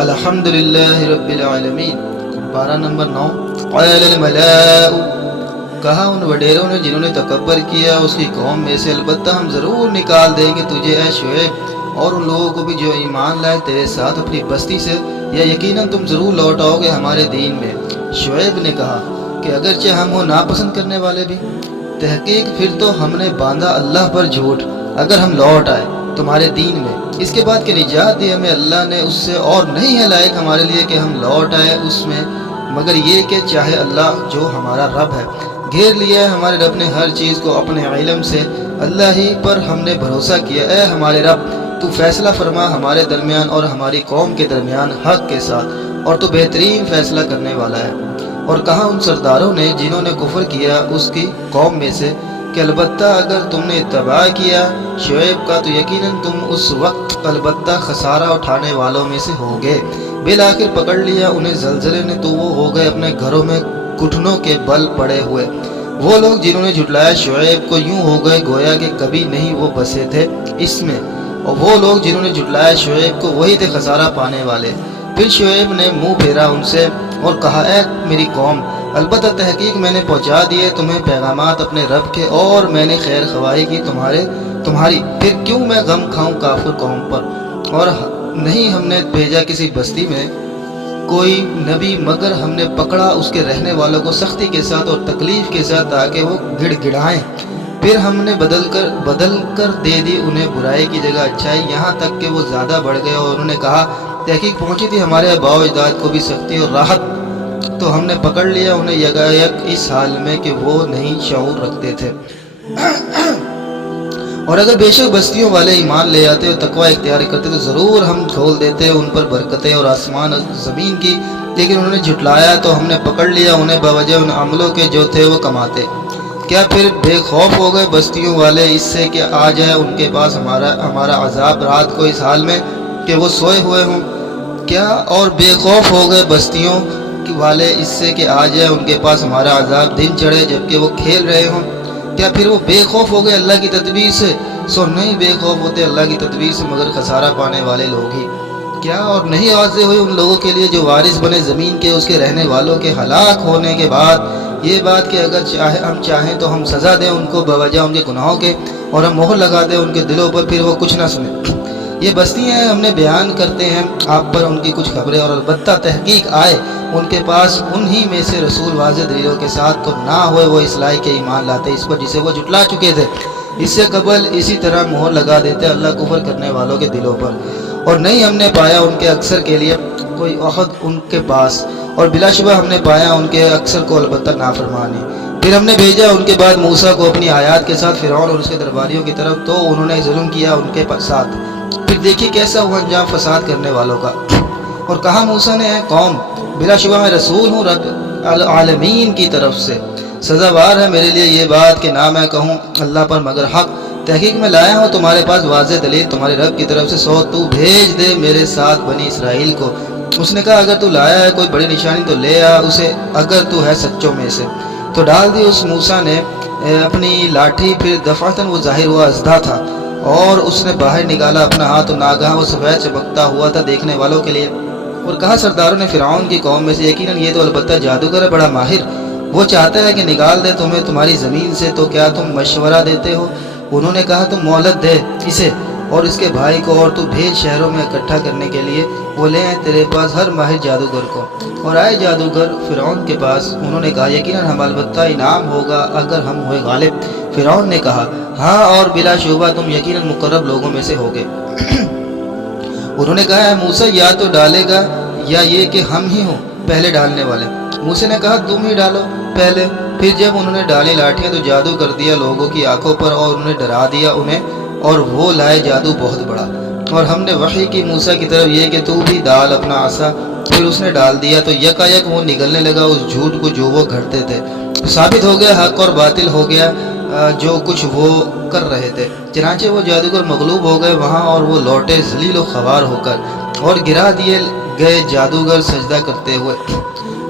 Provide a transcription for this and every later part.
الحمدللہ رب العالمین۔ پارہ نمبر 9۔ قال الملاء، کہا ان وڈیروں نے جنہوں نے تکبر کیا اس کی قوم میں سے، البتہ ہم ضرور نکال دیں گے تجھے اے شعیب اور ان لوگوں کو بھی جو ایمان لائے تیرے ساتھ اپنی بستی سے، یا یقیناً تم ضرور لوٹ آؤ گے ہمارے دین میں۔ شعیب نے کہا کہ اگرچہ ہم ہو ناپسند کرنے والے بھی، تحقیق پھر تو ہم نے باندھا اللہ پر جھوٹ اگر ہم لوٹ آئے تمہارے دین میں، اس کے بعد کہ نجات دی ہمیں اللہ نے اس سے، اور نہیں ہے لائق ہمارے لیے کہ ہم لوٹ آئے اس میں مگر یہ کہ چاہے اللہ جو ہمارا رب ہے۔ گھیر لیا ہے ہمارے رب نے ہر چیز کو اپنے علم سے، اللہ ہی پر ہم نے بھروسہ کیا۔ اے ہمارے رب تو فیصلہ فرما ہمارے درمیان اور ہماری قوم کے درمیان حق کے ساتھ، اور تو بہترین فیصلہ کرنے والا ہے۔ اور کہا ان سرداروں نے جنہوں نے کفر کیا اس کی قوم میں سے کہ البتہ اگر تم نے اتباع کیا شعیب کا تو یقیناً تم اس وقت البتہ خسارہ اٹھانے والوں میں سے ہوگے۔ بالآخر پکڑ لیا انہیں زلزلے نے تو وہ ہو گئے اپنے گھروں میں گھٹنوں کے بل پڑے ہوئے۔ وہ لوگ جنہوں نے جھٹلایا شعیب کو یوں ہو گئے گویا کہ کبھی نہیں وہ بسے تھے اس میں، اور وہ لوگ جنہوں نے جھٹلایا شعیب کو وہی تھے خسارہ پانے والے۔ پھر شعیب نے منہ پھیرا ان سے اور کہا اے میری قوم، البتہ تحقیق میں نے پہنچا دیے تمہیں پیغامات اپنے رب کے، اور میں نے خیر خواہی کی تمہاری، پھر کیوں میں غم کھاؤں کافر قوم پر؟ اور نہیں ہم نے بھیجا کسی بستی میں کوئی نبی مگر ہم نے پکڑا اس کے رہنے والوں کو سختی کے ساتھ اور تکلیف کے ساتھ تاکہ وہ گڑ گڑائیں، پھر ہم نے بدل کر دے دی انہیں برائی کی جگہ اچھائی، یہاں تک کہ وہ زیادہ بڑھ گئے اور انہوں نے کہا تحقیق پہنچی تھی ہمارے آباء و اجداد کو بھی سختی اور راحت، تو ہم نے پکڑ لیا انہیں یکایک اس حال میں کہ وہ نہیں شعور رکھتے تھے۔ اور اگر بے شک بستیوں والے ایمان لے آتے اور تقوی اختیار کرتے تو ضرور ہم کھول دیتے ان پر برکتیں اور آسمان اور زمین کی، لیکن انہوں نے جھٹلایا تو ہم نے پکڑ لیا انہیں بوجہ ان عملوں کے جو تھے وہ کماتے۔ کیا پھر بے خوف ہو گئے بستیوں والے اس سے کہ آ جائے ان کے پاس ہمارا عذاب رات کو اس حال میں کہ وہ سوئے ہوئے ہوں؟ کیا اور بے خوف ہو گئے بستیوں والے اس سے کہ آ جائے ان کے پاس ہمارا عذاب دن چڑھے جبکہ وہ کھیل رہے ہوں؟ کیا پھر وہ بے خوف ہو گئے اللہ کی تدبیر سے؟ سو نہیں بے خوف ہوتے اللہ کی تدبیر سے مگر خسارہ پانے والے لوگ ہی۔ کیا اور نہیں واضح ہوئی ان لوگوں کے لیے جو وارث بنے زمین کے اس کے رہنے والوں کے ہلاک ہونے کے بعد یہ بات کہ اگر ہم چاہیں تو ہم سزا دیں ان کو بوجہ ان کے گناہوں کے، اور ہم مہر لگا دیں ان کے دلوں پر پھر وہ کچھ نہ سنیں۔ یہ بستیاں ہیں ہم نے بیان کرتے ہیں آپ پر ان کی کچھ خبریں، اور البتہ تحقیق آئے ان کے پاس انہی میں سے رسول واضح دلیلوں کے ساتھ تو نہ ہوئے وہ اصلاح کے ایمان لاتے اس پر جسے وہ جھٹلا چکے تھے، اس سے قبل اسی طرح مہر لگا دیتے اللہ کفر کرنے والوں کے دلوں پر۔ اور نہیں ہم نے پایا ان کے اکثر کے لیے کوئی عہد ان کے پاس، اور بلا شبہ ہم نے پایا ان کے اکثر کو البتہ نافرمانی۔ پھر ہم نے بھیجا ان کے بعد موسیٰ کو اپنی آیات کے ساتھ فرعون اور اس کے درباریوں کی طرف، تو انہوں نے ظلم کیا ان کے ساتھ، پھر دیکھیے کیسا ہوا انجام فساد کرنے والوں کا۔ اور کہا موسیٰ نے اے قوم، بلا شبہ میں رسول ہوں رب العالمین کی طرف سے، سزاوار ہے میرے لیے یہ بات کہ نہ میں کہوں اللہ پر مگر حق، تحقیق میں لایا ہوں تمہارے پاس واضح دلیل تمہارے رب کی طرف سے، سو تو بھیج دے میرے ساتھ بنی اسرائیل کو۔ اس نے کہا اگر تو لایا ہے کوئی بڑی نشانی تو لے آ اسے، اگر تو ہے سچوں میں سے۔ تو ڈال دی اس موسیٰ نے اپنی لاٹھی، پھر دفعتاً وہ ظاہر ہوا اژدھا تھا، اور اس نے باہر نکالا اپنا ہاتھ، اور ناگہاں وہ سفید چمکتا ہوا تھا دیکھنے والوں کے لیے۔ اور کہا سرداروں نے فرعون کی قوم میں سے یقیناً یہ تو البتہ جادوگر ہے بڑا ماہر، وہ چاہتا ہے کہ نکال دے تمہیں تمہاری زمین سے، تو کیا تم مشورہ دیتے ہو؟ انہوں نے کہا تم مہلت دے اسے اور اس کے بھائی کو، اور تو بھیج شہروں میں اکٹھا کرنے کے لیے، وہ لے آئے تیرے پاس ہر ماہر جادوگر کو۔ اور آئے جادوگر فرعون کے پاس، انہوں نے کہا یقیناً ہم البتہ انعام ہوگا اگر ہم ہوئے غالب۔ فرعون نے کہا ہاں اور بلا شبہ تم یقیناً مقرب لوگوں میں سے ہوگے۔ انہوں نے کہا اے موسیٰ یا تو ڈالے گا یا یہ کہ ہم ہی ہوں پہلے ڈالنے والے۔ موسیٰ نے کہا تم ہی ڈالو پہلے۔ پھر جب انہوں نے ڈالی لاٹھیاں تو جادو کر دیا لوگوں کی آنکھوں پر، اور انہوں نے ڈرا دیا انہیں، اور وہ لائے جادو بہت بڑا۔ اور ہم نے وحی کی موسیٰ کی طرف یہ کہ تو بھی ڈال اپنا عصا، پھر اس نے ڈال دیا تو یکایک وہ نگلنے لگا اس جھوٹ کو جو وہ گھڑتے تھے، ثابت ہو گیا حق اور باطل ہو گیا جو کچھ وہ کر رہے تھے۔ چنانچہ وہ جادوگر مغلوب ہو گئے وہاں، اور وہ لوٹے ذلیل و خوار ہو کر، اور گرا دیے گئے جادوگر سجدہ کرتے ہوئے۔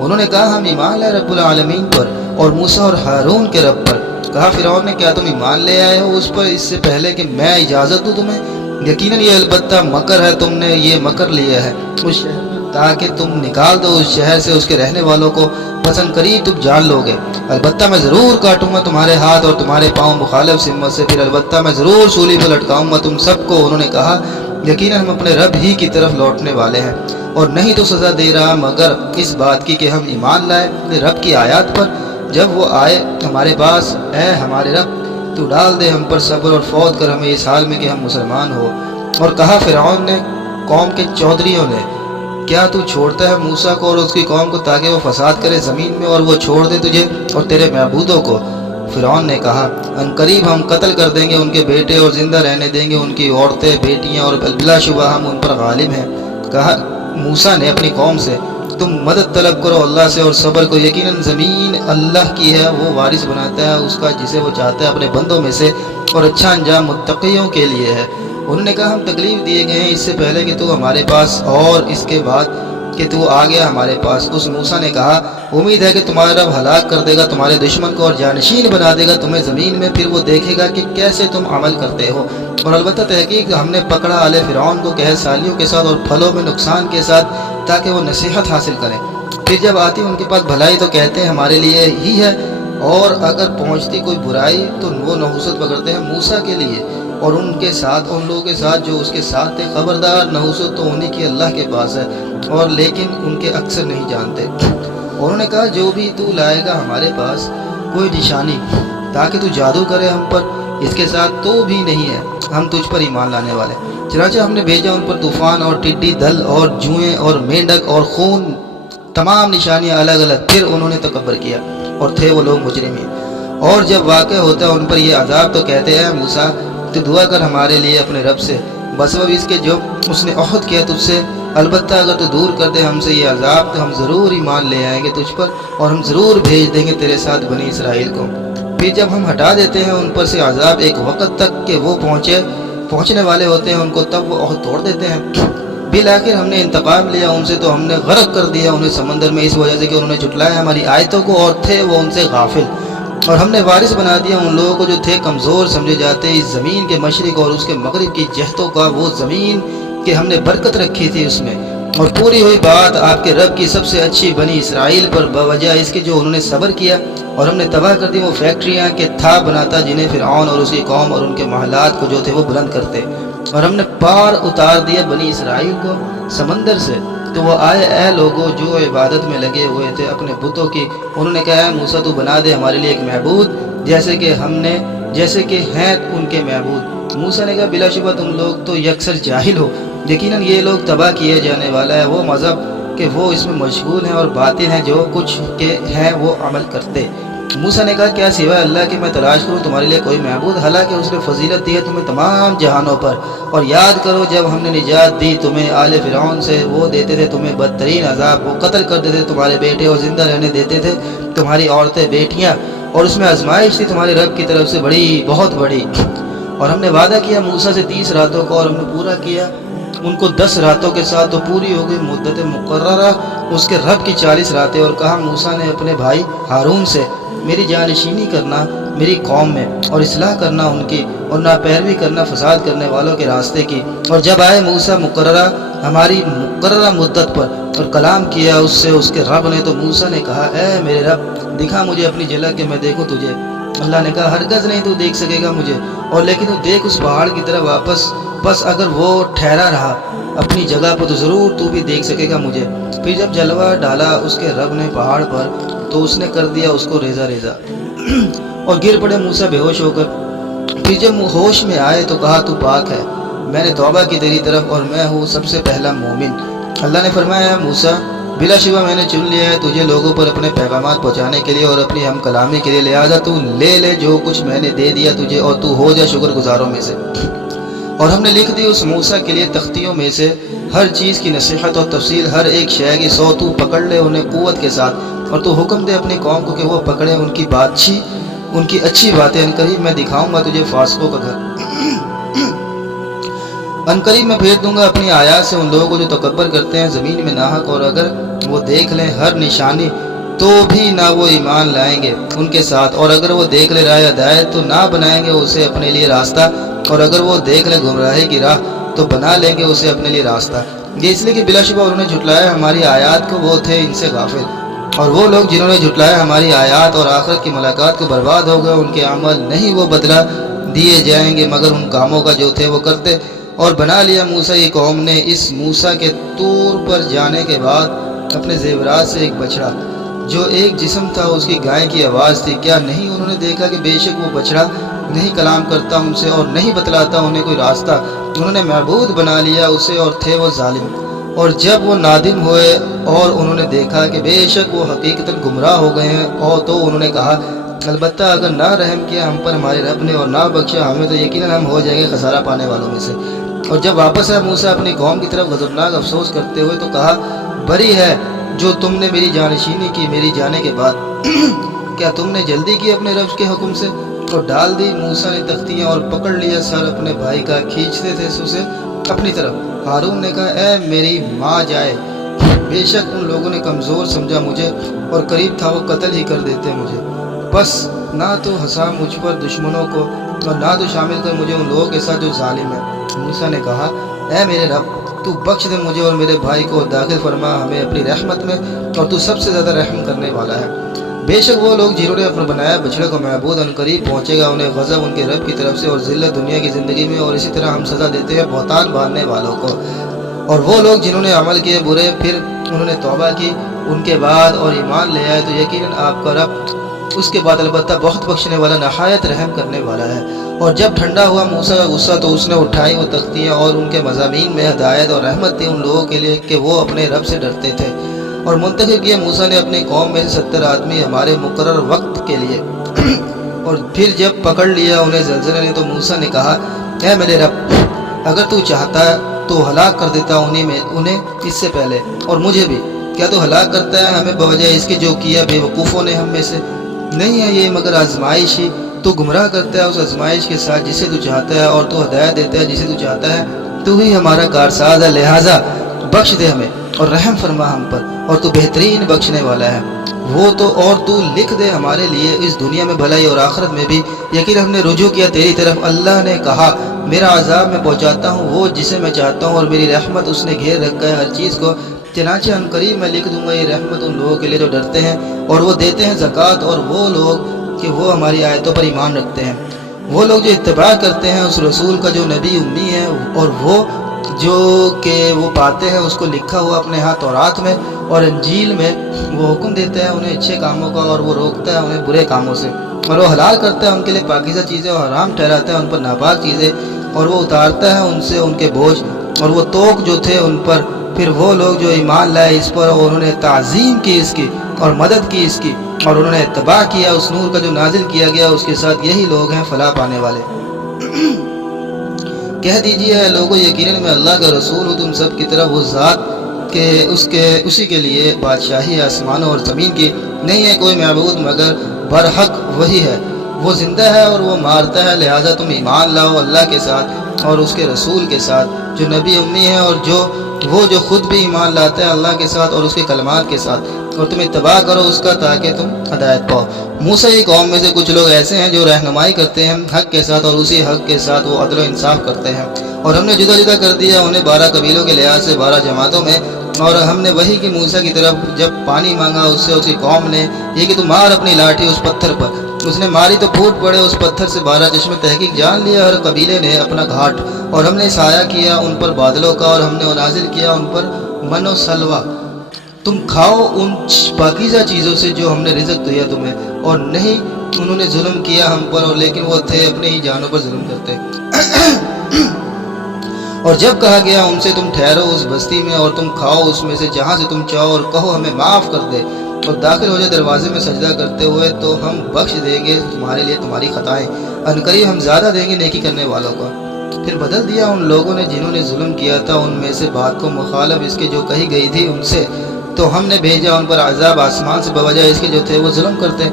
انہوں نے کہا ہم ایمان لائے رب العالمین پر اور موسیٰ اور ہارون کے رب پر۔ کہا فرعون نے کیا تم ایمان لے آئے ہو اس پر اس سے پہلے کہ میں اجازت دوں تمہیں؟ یقیناً یہ البتہ مکر ہے، تم نے یہ مکر لیا ہے۔ اس شہر میں تاکہ تم نکال دو اس شہر سے اس کے رہنے والوں کو، پسند قریب تم جان لو گے۔ البتہ میں ضرور کاٹوں گا تمہارے ہاتھ اور تمہارے پاؤں مخالف سمت سے، پھر البتہ میں ضرور سولی پر لٹکاؤں گا تم سب کو۔ انہوں نے کہا یقیناً ہم اپنے رب ہی کی طرف لوٹنے والے ہیں، اور نہیں تو سزا دے رہا مگر اس بات کی کہ ہم ایمان لائے اپنے رب کی آیات پر جب وہ آئے ہمارے پاس۔ اے ہمارے رب، تو ڈال دے ہم پر صبر اور فوت کر ہمیں اس حال میں کہ ہم مسلمان ہو۔ اور کہا فرعون نے قوم کے چودھریوں نے، کیا تو چھوڑتا ہے موسیٰ کو اور اس کی قوم کو تاکہ وہ فساد کرے زمین میں اور وہ چھوڑ دے تجھے اور تیرے معبودوں کو؟ فرعون نے کہا ان قریب ہم قتل کر دیں گے ان کے بیٹے اور زندہ رہنے دیں گے ان کی عورتیں بیٹیاں، اور بلا شبہ ہم ان پر غالب ہیں۔ کہا موسیٰ نے اپنی قوم سے تم مدد طلب کرو اللہ سے اور صبر کو، یقیناً زمین اللہ کی ہے، وہ وارث بناتا ہے اس کا جسے وہ چاہتا ہے اپنے بندوں میں سے، اور اچھا انجام متقیوں کے لیے ہے۔ انہوں نے کہا ہم تکلیف دیے گئے ہیں اس سے پہلے کہ تو ہمارے پاس اور اس کے بعد کہ تو آ گیا ہمارے پاس۔ اس موسیٰ نے کہا امید ہے کہ تمہارا رب ہلاک کر دے گا تمہارے دشمن کو اور جانشین بنا دے گا تمہیں زمین میں، پھر وہ دیکھے گا کہ کیسے تم عمل کرتے ہو۔ اور البتہ تحقیق ہم نے پکڑا آل فرعون کو قحط سالیوں کے ساتھ اور پھلوں میں نقصان کے ساتھ تاکہ وہ نصیحت حاصل کریں۔ پھر جب آتی ان کے پاس بھلائی تو کہتے ہیں ہمارے لیے ہی ہے، اور اگر پہنچتی کوئی برائی تو وہ نحوست پکڑتے ہیں موسیٰ کے لیے اور ان کے ساتھ ان لوگوں کے ساتھ جو اس کے ساتھ تھے۔ خبردار نحوست تو انہیں کی اللہ کے پاس ہے، اور لیکن ان کے اکثر نہیں جانتے۔ انہوں نے کہا جو بھی تو لائے گا ہمارے پاس کوئی نشانی تاکہ تو جادو کرے ہم پر، اس کے ساتھ تو بھی نہیں ہے ہم تجھ پر ایمان لانے والے۔ چنانچہ ہم نے بھیجا ان پر طوفان اور ٹڈی دل اور جوئیں اور مینڈک اور خون، تمام نشانیاں الگ الگ۔ پھر انہوں نے تکبر کیا اور تھے وہ لوگ مجرمین۔ اور جب واقع ہوتا ہے ان پر یہ عذاب تو کہتے ہیں موسیٰ تو دعا کر ہمارے لیے اپنے رب سے بسبب اس کے جو اس نے عہد کیا تجھ سے، البتہ اگر تو دور کر دے ہم سے یہ عذاب تو ہم ضرور ایمان لے آئیں گے تجھ پر، اور ہم ضرور بھیج دیں گے تیرے ساتھ بنی اسرائیل کو۔ پھر جب ہم ہٹا دیتے ہیں ان پر سے عذاب ایک وقت تک کہ وہ پہنچنے والے ہوتے ہیں ان کو، تب وہ عہد توڑ دیتے ہیں۔ بالآخر ہم نے انتقام لیا ان سے تو ہم نے غرق کر دیا انہیں سمندر میں، اس وجہ سے کہ انہوں نے جھٹلایا ہماری آیتوں کو اور تھے وہ ان سے غافل۔ اور ہم نے وارث بنا دیا ان لوگوں کو جو تھے کمزور سمجھے جاتے اس زمین کے مشرق اور اس کے مغرب کی جہتوں کا، وہ زمین کہ ہم نے برکت رکھی تھی اس میں۔ اور پوری ہوئی بات آپ کے رب کی سب سے اچھی بنی اسرائیل پر بوجہ اس کے جو انہوں نے صبر کیا، اور ہم نے تباہ کر دی وہ فیکٹریاں کہ تھا بناتا جنہیں فرعون اور اس کی قوم اور ان کے محلات کو جو تھے وہ بلند کرتے۔ اور ہم نے پار اتار دیا بنی اسرائیل کو سمندر سے، تو وہ آئے اے لوگوں جو عبادت میں لگے ہوئے تھے اپنے بتوں کی۔ انہوں نے کہا موسیٰ تو بنا دے ہمارے لیے ایک معبود جیسے کہ ہیں ان کے معبود۔ موسیٰ نے کہا بلا شبہ تم لوگ تو یکسر جاہل ہو، یقیناً یہ لوگ تباہ کیے جانے والا ہے وہ مذہب کہ وہ اس میں مشغول ہیں اور باطل ہیں جو کچھ کے ہیں وہ عمل کرتے۔ موسیٰ نے کہا کیا سوائے اللہ کہ میں تلاش کروں تمہارے لیے کوئی معبود، حالانکہ اس نے فضیلت دی ہے تمہیں تمام جہانوں پر۔ اور یاد کرو جب ہم نے نجات دی تمہیں آل فرعون سے، وہ دیتے تھے تمہیں بدترین عذاب، وہ قتل کر دیتے تمہارے بیٹے اور زندہ رہنے دیتے تھے تمہاری عورتیں بیٹیاں، اور اس میں آزمائش تھی تمہارے رب کی طرف سے بڑی، بہت بڑی۔ اور ہم نے وعدہ کیا موسیٰ سے 30 راتوں کو، اور ہم نے پورا کیا ان کو 10 راتوں کے ساتھ، تو پوری ہو گئی مدت مقررہ اس کے رب کی 40 راتیں۔ اور کہا موسیٰ نے اپنے بھائی ہارون سے میری جانشینی کرنا میری قوم میں اور اصلاح کرنا ان کی، اور ناپیروی کرنا فساد کرنے والوں کے راستے کی۔ اور جب آئے موسیٰ ہماری مقررہ مدت پر اور کلام کیا اس سے اس کے رب نے، تو موسیٰ نے کہا اے میرے رب دکھا مجھے اپنی جھلک کہ میں دیکھوں تجھے۔ اللہ نے کہا ہرگز نہیں تو دیکھ سکے گا مجھے، اور لیکن تو دیکھ اس پہاڑ کی طرف واپس، بس اگر وہ ٹھہرا رہا اپنی جگہ پر تو ضرور تو بھی دیکھ سکے گا مجھے۔ پھر جب جلوہ ڈالا اس کے رب نے پہاڑ پر تو اس نے کر دیا اس کو ریزہ ریزہ اور گر پڑے موسیٰ بے ہوش ہو کر۔ پھر جب ہوش میں آئے تو کہا تو پاک ہے، میں نے توبہ کی تیری طرف اور میں ہوں سب سے پہلا مومن۔ اللہ نے فرمایا موسیٰ بلا شبہ میں نے چن لیا ہے تجھے لوگوں پر اپنے پیغامات پہنچانے کے لیے اور اپنی ہم کلامی کے لیے، لہٰذا تو لے جو کچھ میں نے دے دیا تجھے اور تو ہو جا شکر گزاروں میں سے۔ اور ہم نے لکھ دی اس موسیٰ کے لیے تختیوں میں سے ہر چیز کی نصیحت اور تفصیل، ہر ایک شے کی 100 تو پکڑ لے انہیں قوت کے ساتھ، اور تو حکم دے اپنی قوم کو کہ وہ پکڑے ان کی اچھی باتیں۔ عنقریب میں دکھاؤں گا تجھے فاسقوں کا گھر، عنقریب میں بھیج دوں گا اپنی آیات سے ان لوگوں کو جو تکبر کرتے ہیں زمین میں ناحق، اور اگر وہ دیکھ لیں ہر نشانی تو بھی نہ وہ ایمان لائیں گے ان کے ساتھ، اور اگر وہ دیکھ لے راہ ہدایت تو نہ بنائیں گے اسے اپنے لیے راستہ، اور اگر وہ دیکھ لے گمراہی کی راہ تو بنا لیں گے اسے اپنے لیے راستہ۔ یہ اس لیے کہ بلا شبہ انہوں نے جھٹلایا ہماری آیات کو، وہ تھے ان سے غافل۔ اور وہ لوگ جنہوں نے جھٹلایا ہماری آیات اور آخرت کی ملاقات کو، برباد ہو گئے، ان کے عمل نہیں وہ بدلہ دیے جائیں گے مگر ان کاموں کا جو تھے وہ کرتے۔ اور بنا لیا موسیٰ کی قوم نے اس موسیٰ کے طور پر جانے کے بعد اپنے زیورات سے ایک بچڑا جو ایک جسم تھا، اس کی گائے کی آواز تھی۔ کیا نہیں انہوں نے دیکھا کہ بے شک وہ بچڑا نہیں کلام کرتا ان سے اور نہیں بتلاتا انہیں کوئی راستہ؟ انہوں نے معبود بنا لیا اسے اور تھے وہ ظالم۔ اور جب وہ نادم ہوئے اور انہوں نے دیکھا کہ بے شک وہ حقیقتاً گمراہ ہو گئے ہیں، اور تو انہوں نے کہا البتہ اگر نہ رحم کیا ہم پر ہمارے رب نے اور نہ بخشا ہمیں تو یقیناً ہم ہو جائیں گے خسارہ پانے والوں میں سے۔ اور جب واپس آئے موسیٰ اپنی قوم کی طرف غضبناک افسوس کرتے ہوئے، تو کہا بری ہے جو تم نے میری جانشینی کی میری جانے کے بعد کیا تم نے جلدی کی اپنے رب کے حکم سے؟ اور ڈال دی موسیٰ نے تختیاں اور پکڑ لیا سر اپنے بھائی کا، کھینچتے تھے اسے اپنی طرف۔ ہارون نے کہا اے میری ماں جائے، بے شک ان لوگوں نے کمزور سمجھا مجھے اور قریب تھا وہ قتل ہی کر دیتے مجھے، بس نہ تو ہنسا مجھ پر دشمنوں کو اور نہ تو شامل کر مجھے ان لوگوں کے ساتھ جو ظالم ہیں۔ موسیٰ نے کہا اے میرے رب تو بخش دے مجھے اور میرے بھائی کو، داخل فرما ہمیں اپنی رحمت میں، اور تو سب سے زیادہ رحم کرنے والا ہے۔ بے شک وہ لوگ جنہوں نے اپنا بنایا بچڑے کو معبود ان قریب پہنچے گا انہیں غضب ان کے رب کی طرف سے اور ذلت دنیا کی زندگی میں، اور اسی طرح ہم سزا دیتے ہیں بہتان باندھنے والوں کو۔ اور وہ لوگ جنہوں نے عمل کیے برے پھر انہوں نے توبہ کی ان کے بعد اور ایمان لے آئے، تو یقیناً آپ کا رب اس کے بعد البتہ بہت بخشنے والا نہایت رحم کرنے والا ہے۔ اور جب ٹھنڈا ہوا موسیٰ کا غصہ تو اس نے اٹھائی وہ تختیاں، اور ان کے مضامین میں ہدایت اور رحمت تھی ان لوگوں کے لیے کہ وہ اپنے رب سے ڈرتے تھے۔ اور منتخب کیا موسیٰ نے اپنی قوم میں 70 آدمی ہمارے مقرر وقت کے لیے۔ اور پھر جب پکڑ لیا انہیں زلزلے نے، تو موسیٰ نے کہا اے میرے رب اگر تو چاہتا تو ہلاک کر دیتا انہیں اس سے پہلے اور مجھے بھی۔ کیا تو ہلاک کرتا ہے ہمیں بوجہ اس کے جو کیا بے وقوفوں نے ہم میں سے؟ نہیں ہے یہ مگر آزمائش ہی، تو گمراہ کرتا ہے اس آزمائش کے ساتھ جسے تو چاہتا ہے، اور تو ہدایت دیتا ہے جسے تو چاہتا ہے۔ تو ہی ہمارا کارساز ہے، لہٰذا بخش دے ہمیں اور رحم فرما ہم پر، اور تو بہترین بخشنے والا ہے۔ وہ تو اور تو لکھ دے ہمارے لیے اس دنیا میں بھلائی اور آخرت میں بھی، یقین ہم نے رجوع کیا تیری طرف۔ اللہ نے کہا میرا عذاب میں پہنچاتا ہوں وہ جسے میں چاہتا ہوں، اور میری رحمت اس نے گھیر رکھا ہے ہر چیز کو، چنانچہ ان قریب میں لکھ دوں گا یہ رحمت ان لوگوں کے لیے جو ڈرتے ہیں اور وہ دیتے ہیں زکوٰۃ، اور وہ لوگ کہ وہ ہماری آیتوں پر ایمان رکھتے ہیں، وہ لوگ جو اتباع کرتے ہیں اس رسول کا جو نبی امی ہے، اور وہ جو کہ وہ پاتے ہیں اس کو لکھا ہوا اپنے ہاتھ تورات میں اور انجیل میں۔ وہ حکم دیتا ہے انہیں اچھے کاموں کا اور وہ روکتا ہے انہیں برے کاموں سے، اور وہ حلال کرتا ہے ان کے لیے پاکیزہ چیزیں اور حرام ٹھہراتا ہے ان پر ناپاک چیزیں، اور وہ اتارتا ہے ان سے ان کے بوجھ اور وہ توق جو تھے ان پر۔ پھر وہ لوگ جو ایمان لائے اس پر اور انہوں نے تعظیم کی اس کی اور مدد کی اس کی، اور انہوں نے اتباع کیا اس نور کا جو نازل کیا گیا اس کے ساتھ، یہی لوگ ہیں فلاح پانے والے۔ کہہ دیجیے اے لوگو یقیناً میں اللہ کا رسول ہوں تم سب کی طرف، وہ ذات کہ اسی کے لیے بادشاہی آسمانوں اور زمین کی، نہیں ہے کوئی معبود مگر برحق وہی ہے، وہ زندہ ہے اور وہ مارتا ہے، لہٰذا تم ایمان لاؤ اللہ کے ساتھ اور اس کے رسول کے ساتھ جو نبی امی ہے، اور وہ جو خود بھی ایمان لاتا ہے اللہ کے ساتھ اور اس کے کلمات کے ساتھ، اور تم اتباع کرو اس کا تاکہ تم ہدایت پاؤ۔ موسیٰ کی قوم میں سے کچھ لوگ ایسے ہیں جو رہنمائی کرتے ہیں حق کے ساتھ، اور اسی حق کے ساتھ وہ عدل و انصاف کرتے ہیں۔ اور ہم نے جدا جدا کر دیا انہیں 12 قبیلوں کے لحاظ سے 12 جماعتوں میں، اور ہم نے وہی کی موسیٰ کی طرف جب پانی مانگا اس سے اس کی قوم نے یہ کہ تو مار اپنی لاٹھی اس پتھر پر، اس نے ماری تو پھوٹ پڑے اس پتھر سے 12 چشمے، تحقیق جان لیا ہر قبیلے نے اپنا گھاٹ، اور ہم نے سایہ کیا ان پر بادلوں کا، اور ہم نے نازل کیا ان پر من و سلوہ، تم کھاؤ ان پاکیزہ چیزوں سے جو ہم نے رزق دیا تمہیں، اور نہیں انہوں نے ظلم کیا ہم پر، اور لیکن وہ تھے اپنے ہی جانوں پر ظلم کرتے۔ اور جب کہا گیا ان سے تم ٹھہرو اس بستی میں اور تم کھاؤ اس میں سے جہاں سے تم چاہو، اور کہو ہمیں معاف کر دے اور داخل ہو جائے دروازے میں سجدہ کرتے ہوئے، تو ہم بخش دیں گے تمہارے لیے تمہاری خطائیں، عنقریب ہم زیادہ دیں گے نیکی کرنے والوں کو۔ پھر بدل دیا ان لوگوں نے جنہوں نے ظلم کیا تھا ان میں سے بات کو مخالف اس کے جو کہی گئی تھی ان سے، تو ہم نے بھیجا ان پر عذاب آسمان سے بوجہ اس کے جو تھے وہ ظلم کرتے۔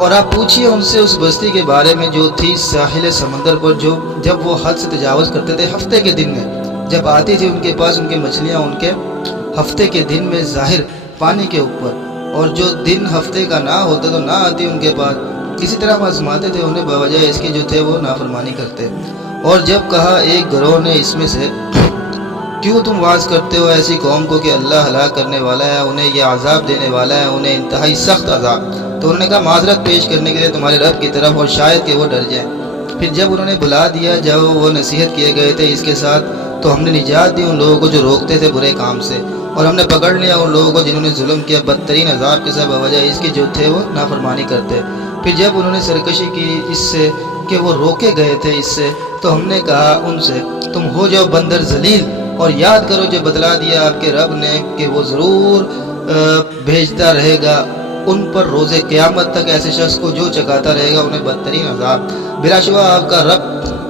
اور آپ پوچھئے ان سے اس بستی کے بارے میں جو تھی ساحل سمندر پر، جب وہ حد سے تجاوز کرتے تھے ہفتے کے دن میں، جب آتی تھی ان کے پاس ان کی مچھلیاں ان کے ہفتے کے دن میں ظاہر پانی کے اوپر، اور جو دن ہفتے کا نہ ہوتا تو نہ آتی ان کے پاس، اسی طرح ہم آزماتے تھے انہیں بوجہ اس کے جو تھے وہ نافرمانی کرتے۔ اور جب کہا ایک گروہ نے اس میں سے کیوں تم واز کرتے ہو ایسی قوم کو کہ اللہ ہلاک کرنے والا ہے، انہیں یہ عذاب دینے والا ہے، انہیں انتہائی سخت عذاب۔ تو انہوں نے کہا معذرت پیش کرنے کے لیے تمہارے رب کی طرف، اور شاید کہ وہ ڈر جائیں۔ پھر جب انہوں نے بلا دیا، جب وہ نصیحت کیے گئے تھے اس کے ساتھ، تو ہم نے نجات دی ان لوگوں کو جو روکتے تھے برے کام سے، اور ہم نے پکڑ لیا ان لوگوں کو جنہوں نے ظلم کیا بدترین عذاب کے ساتھ بوجہ اس کی جو تھے وہ نافرمانی کرتے۔ پھر جب انہوں نے سرکشی کی اس سے کہ وہ روکے گئے تھے اس سے، تو ہم نے کہا ان سے تم ہو جاؤ بندر ذلیل، اور یاد کرو جو بدلا دیا آپ کے رب نے کہ وہ ضرور بھیجتا رہے گا ان پر روز قیامت تک ایسے شخص کو جو چکاتا رہے گا انہیں بدترین عذاب۔ بلا شبہ آپ کا رب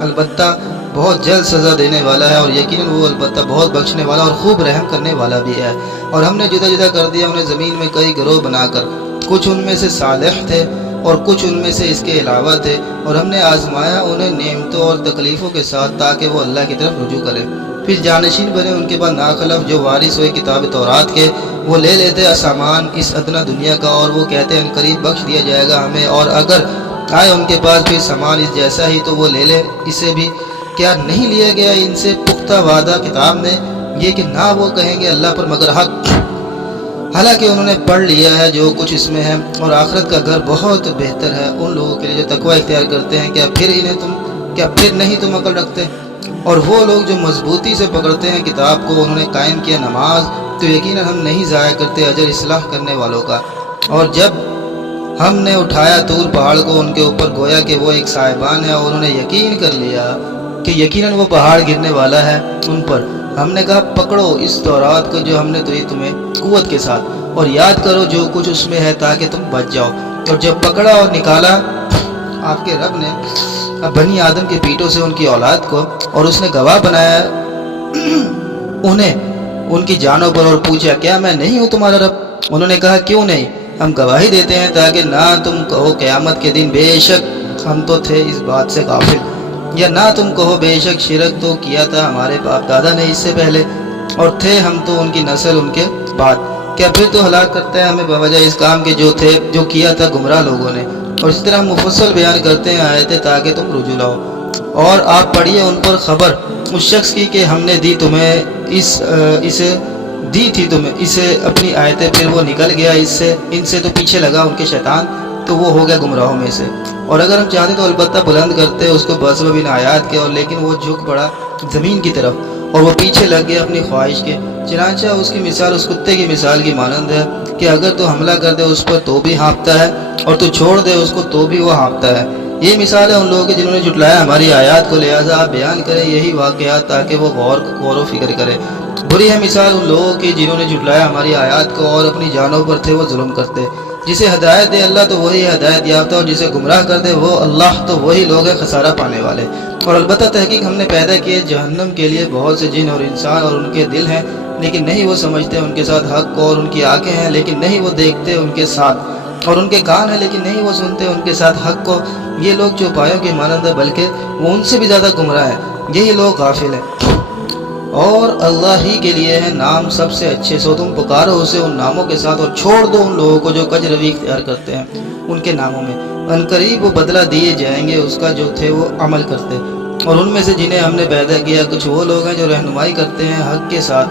البتہ بہت جلد سزا دینے والا ہے، اور یقیناً وہ البتہ بہت بخشنے والا اور خوب رحم کرنے والا بھی ہے۔ اور ہم نے جدا جدا کر دیا انہیں زمین میں کئی گروہ بنا کر، کچھ ان میں سے صالح تھے اور کچھ ان میں سے اس کے علاوہ تھے، اور ہم نے آزمایا انہیں نعمتوں اور تکلیفوں کے ساتھ تاکہ وہ اللہ کی طرف رجوع کرے۔ پھر جانشین بنے ان کے بعد ناخلف جو وارث ہوئے کتاب تورات کے، وہ لے لیتے سامان اس ادنا دنیا کا، اور وہ کہتے ہیں قریب بخش دیا جائے گا ہمیں، اور اگر آئے ان کے پاس پھر سامان اس جیسا ہی تو وہ لے لے اسے بھی۔ کیا نہیں لیا گیا ان سے پختہ وعدہ کتاب میں یہ کہ نہ وہ کہیں گے اللہ پر مگر حق، حالانکہ انہوں نے پڑھ لیا ہے جو کچھ اس میں ہے، اور آخرت کا گھر بہت بہتر ہے ان لوگوں کے لیے جو تقوی اختیار کرتے ہیں۔ کیا پھر نہیں تم عقل رکھتے؟ اور وہ لوگ جو مضبوطی سے پکڑتے ہیں کتاب کو، انہوں نے قائم کیا نماز، تو یقیناً ہم نہیں ضائع کرتے اجر اصلاح کرنے والوں کا۔ اور جب ہم نے اٹھایا طور پہاڑ کو ان کے اوپر گویا کہ وہ ایک صاحبان ہے، اور انہوں نے یقین کر لیا کہ یقیناً وہ پہاڑ گرنے والا ہے ان پر۔ ہم نے کہا پکڑو اس تورات کو جو ہم نے دی تمہیں قوت کے ساتھ، اور یاد کرو جو کچھ اس میں ہے تاکہ تم بچ جاؤ۔ اور جب پکڑا اور نکالا آپ کے رب نے بنی آدم کے پیٹوں سے ان کی اولاد کو، اور اس نے گواہ بنایا انہیں ان کی جانوں پر، اور پوچھا کیا میں نہیں ہوں تمہارا رب؟ انہوں نے کہا کیوں نہیں، ہم گواہی دیتے ہیں تاکہ نہ تم کہو قیامت کے دن بے شک ہم تو تھے اس بات سے غافل، یا نہ تم کہو بے شک شرک تو کیا تھا ہمارے باپ دادا نے اس سے پہلے، اور تھے ہم تو ان کی نسل ان کے بعد۔ کیا پھر تو ہلاک کرتا ہے ہمیں بوجہ اس کام کے جو کیا تھا گمراہ لوگوں نے؟ اور اس طرح مفصل بیان کرتے ہیں آیتیں تاکہ تم رجوع لاؤ۔ اور آپ پڑھیے ان پر خبر اس شخص کی کہ ہم نے دی تمہیں اسے اپنی آیتیں، پھر وہ نکل گیا ان سے تو پیچھے لگا ان کے شیطان، تو وہ ہو گیا گمراہوں میں سے۔ اور اگر ہم چاہتے تو البتہ بلند کرتے اس کو بسبب ان آیات کے، اور لیکن وہ جھک پڑا زمین کی طرف اور وہ پیچھے لگ گیا اپنی خواہش کے۔ چنانچہ اس کی مثال اس کتے کی مثال کی مانند ہے کہ اگر تو حملہ کر دے اس پر تو بھی ہانپتا ہے، اور تو چھوڑ دے اس کو تو بھی وہ ہانپتا ہے۔ یہ مثال ہے ان لوگوں کی جنہوں نے جھٹلایا ہماری آیات کو، لہٰذا آپ بیان کریں یہی واقعات تاکہ وہ غور و فکر کرے۔ بری ہے مثال ان لوگوں کی جنہوں نے جھٹلایا ہماری آیات کو اور اپنی جانوں پر تھے وہ ظلم کرتے۔ جسے ہدایت دے اللہ تو وہی ہدایت یافتہ، اور جسے گمراہ کر دے وہ اللہ تو وہی لوگ ہیں خسارہ پانے والے۔ اور البتہ تحقیق ہم نے پیدا کیے جہنم کے لیے بہت سے جن اور انسان، اور ان کے دل ہیں لیکن نہیں وہ سمجھتے ان کے ساتھ حق کو، اور ان کی آنکھیں ہیں لیکن نہیں وہ دیکھتے ان کے ساتھ، اور ان کے کان ہیں لیکن نہیں وہ سنتے ان کے ساتھ حق کو۔ یہ لوگ چوپایوں کے مانند ہے بلکہ وہ ان سے بھی زیادہ گمراہ ہیں، یہی لوگ غافل ہیں۔ اور اللہ ہی کے لیے ہے نام سب سے اچھے، سو تم پکارو اسے ان ناموں کے ساتھ، اور چھوڑ دو ان لوگوں کو جو کج روی اختیار کرتے ہیں ان کے ناموں میں۔ عنقریب وہ بدلہ دیے جائیں گے اس کا جو تھے وہ عمل کرتے۔ اور ان میں سے جنہیں ہم نے پیدا کیا کچھ وہ لوگ ہیں جو رہنمائی کرتے ہیں حق کے ساتھ،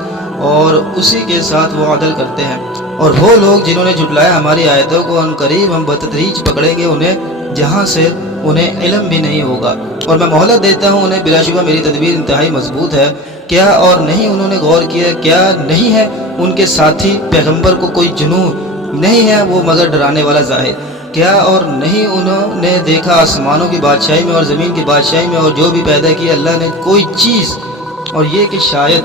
اور اسی کے ساتھ وہ عدل کرتے ہیں۔ اور وہ لوگ جنہوں نے جھٹلایا ہماری آیتوں کو عنقریب ہم بتدریج پکڑیں گے انہیں، جہاں سے انہیں علم بھی نہیں ہوگا، اور میں مہلت دیتا ہوں انہیں، بلا شبہ میری تدبیر انتہائی مضبوط ہے۔ کیا اور نہیں انہوں نے غور کیا، کیا نہیں ہے ان کے ساتھی پیغمبر کو کوئی جنون نہیں ہے وہ مگر ڈرانے والا ظاہر؟ کیا اور نہیں انہوں نے دیکھا آسمانوں کی بادشاہی میں اور زمین کی بادشاہی میں اور جو بھی پیدا کی اللہ نے کوئی چیز، اور یہ کہ شاید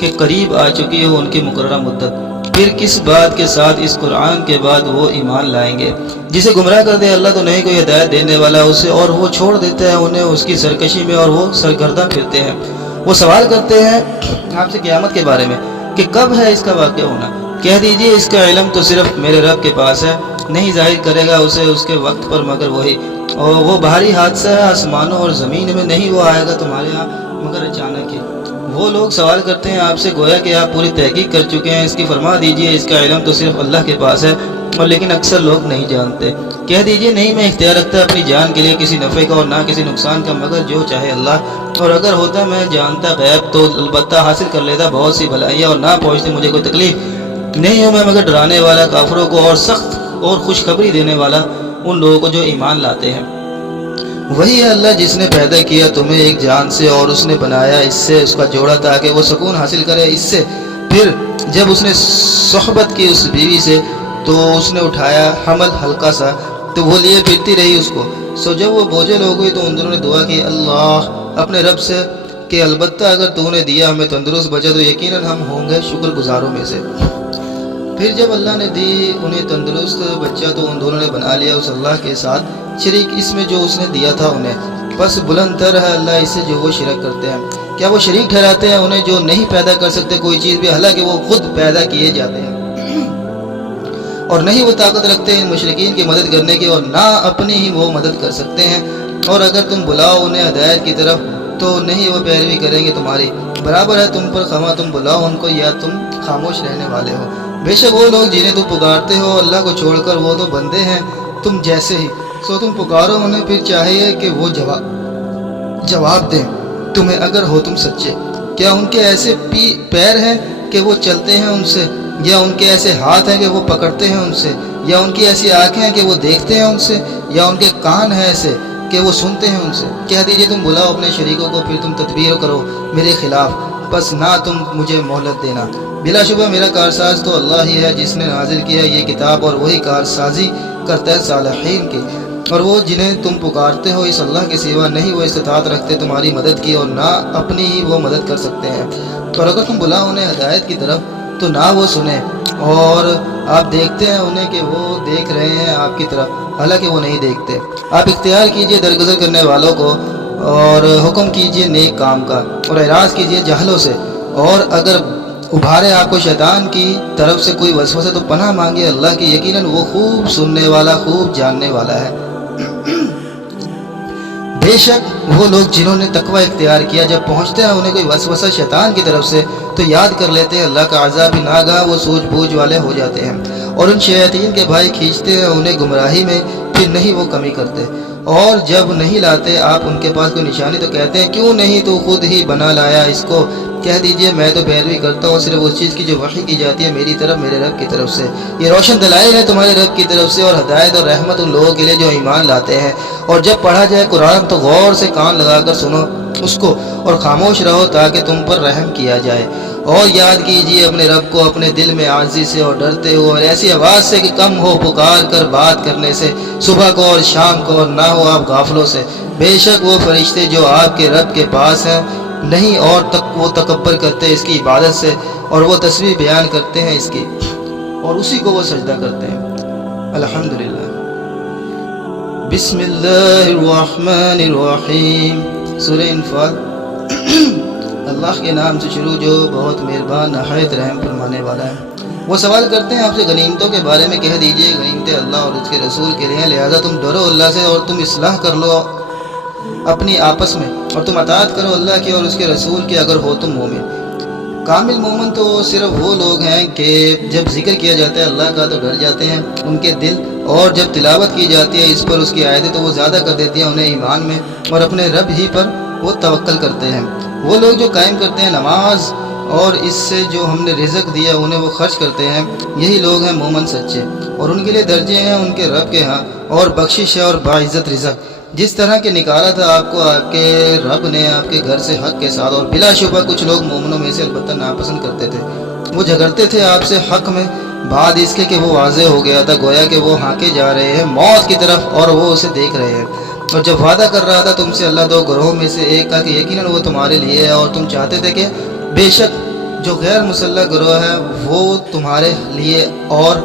کہ قریب آ چکی ہو ان کی مقررہ مدت؟ پھر کس بات کے ساتھ اس قرآن کے بعد وہ ایمان لائیں گے؟ جسے گمراہ کر دے اللہ تو نہیں کوئی ہدایت دینے والا اسے، اور وہ چھوڑ دیتا ہے انہیں اس کی سرکشی میں، اور وہ سرگرداں پھرتے ہیں۔ وہ سوال کرتے ہیں آپ سے قیامت کے بارے میں کہ کب ہے اس کا واقع ہونا؟ کہہ دیجئے اس کا علم تو صرف میرے رب کے پاس ہے، نہیں ظاہر کرے گا اسے اس کے وقت پر مگر وہی، اور وہ بھاری حادثہ ہے آسمانوں اور زمین میں، نہیں وہ آئے گا تمہارے ہاں مگر اچانک ہی۔ وہ لوگ سوال کرتے ہیں آپ سے گویا کہ آپ پوری تحقیق کر چکے ہیں، اس کی فرما دیجئے اس کا علم تو صرف اللہ کے پاس ہے، اور لیکن اکثر لوگ نہیں جانتے۔ کہہ دیجئے نہیں میں اختیار رکھتا اپنی جان کے لیے کسی نفع کا اور نہ کسی نقصان کا مگر جو چاہے اللہ، اور اگر ہوتا میں جانتا غیب تو البتہ حاصل کر لیتا بہت سی بھلائیاں اور نہ پہنچتی مجھے کوئی تکلیف۔ نہیں ہوں میں مگر ڈرانے والا کافروں کو اور سخت اور خوشخبری دینے والا ان لوگوں کو جو ایمان لاتے ہیں۔ وہی ہے اللہ جس نے پیدا کیا تمہیں ایک جان سے اور اس نے بنایا اس سے اس کا جوڑا تاکہ وہ سکون حاصل کرے اس سے، پھر جب اس نے صحبت کی اس بیوی سے تو اس نے اٹھایا حمل ہلکا سا تو وہ لیے پھرتی رہی اس کو، سو جب وہ بوجھل ہو گئی تو ان دونوں نے دعا کی اللہ اپنے رب سے کہ البتہ اگر تو نے دیا ہمیں تندرست بچہ تو یقیناً ہم ہوں گے شکر گزاروں میں سے۔ پھر جب اللہ نے دی انہیں تندرست بچہ تو ان دونوں نے بنا لیا اس اللہ کے ساتھ شریک اس میں جو اس نے دیا تھا انہیں، بس بلند تر ہے اللہ اس سے جو وہ شرک کرتے ہیں۔ کیا وہ شریک ٹھہراتے ہیں انہیں جو نہیں پیدا کر سکتے کوئی چیز بھی، حالانکہ وہ خود پیدا کیے جاتے ہیں، اور نہیں وہ طاقت رکھتے ہیں ان مشرکین کی مدد کرنے کی اور نہ اپنی ہی وہ مدد کر سکتے ہیں، اور اگر تم بلاؤ انہیں ہدایت کی طرف تو نہیں وہ پیروی کریں گے تمہاری، برابر ہے تم پر خواہ تم بلاؤ ان کو یا تم خاموش رہنے والے ہو۔ بے شک وہ لوگ جنہیں تم پکارتے ہو اللہ کو چھوڑ کر وہ تو بندے ہیں تم جیسے ہی، سو تم پکارو انہیں، پھر چاہیے کہ وہ جواب دیں تمہیں اگر ہو تم سچے۔ کیا ان کے ایسے پیر ہیں کہ وہ چلتے ہیں ان سے، یا ان کے ایسے ہاتھ ہیں کہ وہ پکڑتے ہیں ان سے، یا ان کی ایسی آنکھیں ہیں کہ وہ دیکھتے ہیں ان سے، یا ان کے کان ہیں ایسے کہ وہ سنتے ہیں ان سے۔ کہہ دیجئے تم بلاؤ اپنے شریکوں کو پھر تم تدبیر کرو میرے خلاف، بس نہ تم مجھے مہلت دینا، بلا شبہ میرا کارساز تو اللہ ہی ہے جس نے نازل کیا یہ کتاب، اور وہی کارسازی کرتا ہے صالحین کی، اور وہ جنہیں تم پکارتے ہو اس اللہ کے سوا نہیں وہ استطاعت رکھتے تمہاری مدد کی اور نہ اپنی ہی وہ مدد کر سکتے ہیں، اور اگر تم بلاؤ انہیں ہدایت کی طرف تو نہ وہ سنیں، اور آپ دیکھتے ہیں انہیں کہ وہ دیکھ رہے ہیں آپ کی طرف حالانکہ وہ نہیں دیکھتے۔ آپ اختیار کیجئے درگزر کرنے والوں کو اور حکم کیجئے نیک کام کا اور اعراض کیجئے جہلوں سے، اور اگر ابھارے آپ کو شیطان کی طرف سے کوئی وسوسہ تو پناہ مانگے اللہ کی، یقیناً وہ خوب سننے والا خوب جاننے والا ہے۔ بے شک وہ لوگ جنہوں نے تقوی اختیار کیا جب پہنچتے ہیں انہیں کوئی وسوسہ شیطان کی طرف سے تو یاد کر لیتے ہیں اللہ کا عذاب ہی ناگہاں وہ سوجھ بوجھ والے ہو جاتے ہیں، اور ان شیاطین کے بھائی کھینچتے ہیں انہیں گمراہی میں، پھر نہیں وہ کمی کرتے، اور جب نہیں لاتے آپ ان کے پاس کوئی نشانی تو کہتے ہیں کیوں نہیں تو خود ہی بنا لایا اس کو۔ کہہ دیجئے میں تو پیروی کرتا ہوں صرف اس چیز کی جو وحی کی جاتی ہے میری طرف میرے رب کی طرف سے، یہ روشن دلائل ہے تمہارے رب کی طرف سے اور ہدایت اور رحمت ان لوگوں کے لیے جو ایمان لاتے ہیں۔ اور جب پڑھا جائے قرآن تو غور سے کان لگا کر سنو اس کو اور خاموش رہو تاکہ تم پر رحم کیا جائے، اور یاد کیجئے اپنے رب کو اپنے دل میں عاجزی سے اور ڈرتے ہو اور ایسی آواز سے کہ کم ہو پکار کر بات کرنے سے، صبح کو اور شام کو، اور نہ ہو آپ غافلوں سے۔ بے شک وہ فرشتے جو آپ کے رب کے پاس ہیں نہیں اور وہ تکبر کرتے اس کی عبادت سے، اور وہ تسبیح بیان کرتے ہیں اس کی اور اسی کو وہ سجدہ کرتے ہیں۔ الحمدللہ۔ بسم اللہ الرحمن الرحیم۔ سورہ انفال۔ اللہ کے نام سے شروع جو بہت مہربان نہایت رحم فرمانے والا ہے۔ وہ سوال کرتے ہیں آپ سے غنیمتوں کے بارے میں، کہہ دیجئے غنیمتیں اللہ اور اس کے رسول کے لیے ہیں، لہذا تم ڈرو اللہ سے اور تم اصلاح کر لو اپنی آپس میں، اور تم اطاعت کرو اللہ کی اور اس کے رسول کی اگر ہو تم مومن۔ کامل مومن تو صرف وہ لوگ ہیں کہ جب ذکر کیا جاتا ہے اللہ کا تو ڈر جاتے ہیں ان کے دل، اور جب تلاوت کی جاتی ہے اس پر اس کی آیتیں تو وہ زیادہ کر دیتی ہیں انہیں ایمان میں، اور اپنے رب ہی پر وہ توکل کرتے ہیں۔ وہ لوگ جو قائم کرتے ہیں نماز اور اس سے جو ہم نے رزق دیا انہیں وہ خرچ کرتے ہیں، یہی لوگ ہیں مومن سچے، اور ان کے لیے درجے ہیں ان کے رب کے ہاں اور بخشش ہے اور باعزت رزق، جس طرح کہ نکالا تھا آپ کو آپ کے رب نے آپ کے گھر سے حق کے ساتھ، اور بلا شبہ کچھ لوگ مومنوں میں سے البتہ ناپسند کرتے تھے، وہ جھگڑتے تھے آپ سے حق میں بعد اس کے کہ وہ واضح ہو گیا تھا، گویا کہ وہ ہانکے جا رہے ہیں موت کی طرف اور وہ اسے دیکھ رہے ہیں۔ اور جب وعدہ کر رہا تھا تم سے اللہ دو گروہوں میں سے ایک کا کہ یقیناً وہ تمہارے لیے ہے، اور تم چاہتے تھے کہ بے شک جو غیر مسلح گروہ ہے وہ تمہارے لیے، اور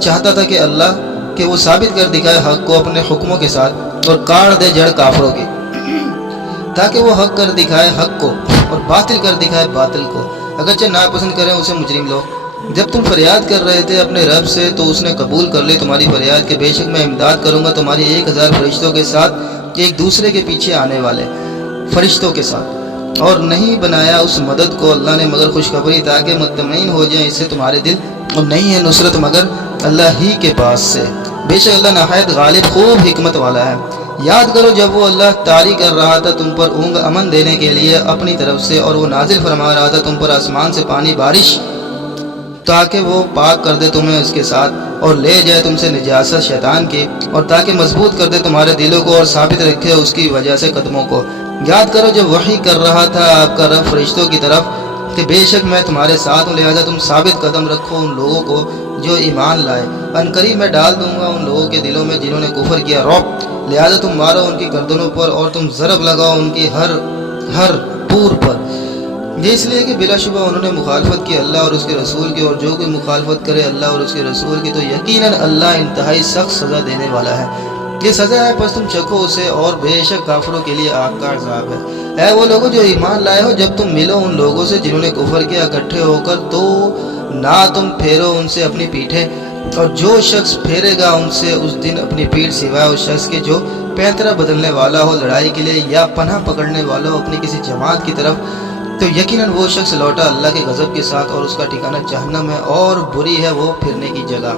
چاہتا تھا کہ اللہ کہ وہ ثابت کر دکھائے حق کو اپنے حکموں کے ساتھ اور کاٹ دے جڑ کافروں کی، تاکہ وہ حق کر دکھائے حق کو اور باطل کر دکھائے باطل کو، اگرچہ ناپسند کریں اسے مجرم لوگ۔ جب تم فریاد کر رہے تھے اپنے رب سے تو اس نے قبول کر لی تمہاری فریاد کہ بے شک میں امداد کروں گا تمہاری 1000 فرشتوں کے ساتھ ایک دوسرے کے پیچھے آنے والے فرشتوں کے ساتھ، اور نہیں بنایا اس مدد کو اللہ نے مگر خوشخبری تاکہ مطمئن ہو جائیں اس سے تمہارے دل، اور نہیں ہے نصرت مگر اللہ ہی کے پاس سے، بے شک اللہ نہایت غالب خوب حکمت والا ہے۔ یاد کرو جب وہ اللہ طاری کر رہا تھا تم پر اونگ امن دینے کے لیے اپنی طرف سے، اور وہ نازل فرما رہا تھا تم پر آسمان سے پانی بارش تاکہ وہ پاک کر دے تمہیں اس کے ساتھ اور لے جائے تم سے نجاست شیطان کی، اور تاکہ مضبوط کر دے تمہارے دلوں کو اور ثابت رکھے اس کی وجہ سے قدموں کو۔ یاد کرو جب وحی کر رہا تھا آپ کا رب فرشتوں کی طرف کہ بے شک میں تمہارے ساتھ ہوں، لہذا تم ثابت قدم رکھو ان لوگوں کو جو ایمان لائے، عنقریب میں ڈال دوں گا ان لوگوں کے دلوں میں جنہوں نے کفر کیا رعب، لہذا تم مارو ان کی گردنوں پر اور تم ضرب لگاؤ ان کی ہر پور پر، یہ اس لیے کہ بلا شبہ انہوں نے مخالفت کی اللہ اور اس کے رسول کی، اور جو کوئی مخالفت کرے اللہ اور اس کے رسول کی تو یقیناً اللہ انتہائی سخت سزا دینے والا ہے۔ یہ سزا ہے پس تم چکھو اسے، اور بے شک کافروں کے لیے آگ کا عذاب ہے۔ اے وہ لوگوں جو ایمان لائے ہو، جب تم ملو ان لوگوں سے جنہوں نے کفر کیا اکٹھے ہو کر، تو نہ تم پھیرو ان سے اپنی پیٹھیں، اور جو شخص پھیرے گا ان سے اس دن اپنی پیٹھ سوائے اس شخص کے جو پینترا بدلنے والا ہو لڑائی کے لیے یا پناہ پکڑنے والا ہو اپنی کسی جماعت کی طرف، تو یقیناً وہ شخص لوٹا اللہ کے غضب کے ساتھ، اور اس کا ٹھکانہ جہنم ہے اور بری ہے وہ پھرنے کی جگہ۔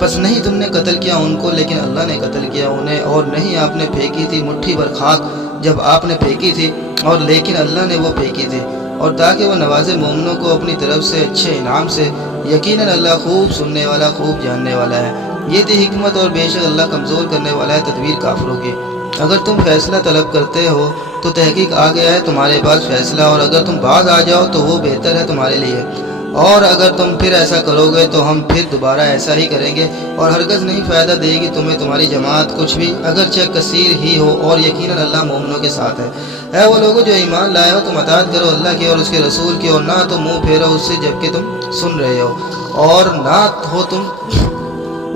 پس نہیں تم نے قتل کیا ان کو لیکن اللہ نے قتل کیا انہیں، اور نہیں آپ نے پھینکی تھی مٹھی بھر خاک جب آپ نے پھینکی تھی، اور لیکن اللہ نے وہ پھینکی تھی، اور تاکہ وہ نوازے مومنوں کو اپنی طرف سے اچھے انعام سے، یقیناً اللہ خوب سننے والا خوب جاننے والا ہے۔ یہ تھی حکمت، اور بے شک اللہ کمزور کرنے والا ہے تدبیر کافروں کی۔ اگر تم فیصلہ طلب کرتے ہو تو تحقیق آ گیا ہے تمہارے پاس فیصلہ، اور اگر تم باز آ جاؤ تو وہ بہتر ہے تمہارے لیے، اور اگر تم پھر ایسا کرو گے تو ہم پھر دوبارہ ایسا ہی کریں گے، اور ہرگز نہیں فائدہ دے گی تمہیں تمہاری جماعت کچھ بھی اگرچہ کثیر ہی ہو، اور یقیناً اللہ مومنوں کے ساتھ ہے۔ اے وہ لوگوں جو ایمان لائے ہو، تم اطاعت کرو اللہ کی اور اس کے رسول کی، اور نہ تم منہ پھیرو اس سے جبکہ تم سن رہے ہو، اور نہ ہو تم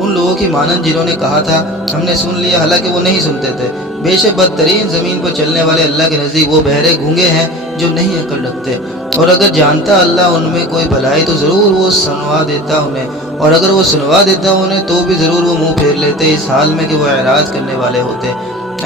ان لوگوں کی مانند جنہوں نے کہا تھا ہم نے سن لیا حالانکہ وہ نہیں سنتے تھے۔ بے شک بدترین زمین پر چلنے والے اللہ کے نزدیک وہ بہرے گونگے ہیں جو نہیں عقل رکھتے، اور اگر جانتا اللہ ان میں کوئی بھلائی تو ضرور وہ سنوا دیتا انہیں، اور اگر وہ سنوا دیتا انہیں تو بھی ضرور وہ منہ پھیر لیتے اس حال میں کہ وہ اعراض کرنے والے ہوتے۔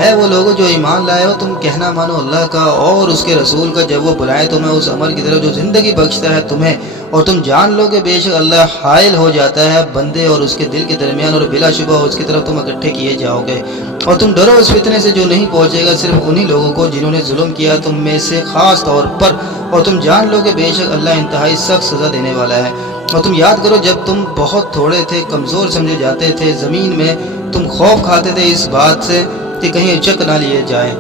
اے وہ لوگوں جو ایمان لائے ہو، تم کہنا مانو اللہ کا اور اس کے رسول کا جب وہ بلائیں تمہیں اس امر کی طرف جو زندگی بخشتا ہے تمہیں، اور تم جان لو کہ بے شک اللہ حائل ہو جاتا ہے بندے اور اس کے دل کے درمیان، اور بلا شبہ اس کی طرف تم اکٹھے کیے جاؤ گے۔ اور تم ڈرو اس فتنے سے جو نہیں پہنچے گا صرف انہی لوگوں کو جنہوں نے ظلم کیا تم میں سے خاص طور پر، اور تم جان لو کہ بے شک اللہ انتہائی سخت سزا دینے والا ہے۔ اور تم یاد کرو جب تم بہت تھوڑے تھے، کمزور سمجھے جاتے تھے، زمین میں تم خوف کھاتے تھے اس بات سے کہ کہیں چک نہ لیے جائیں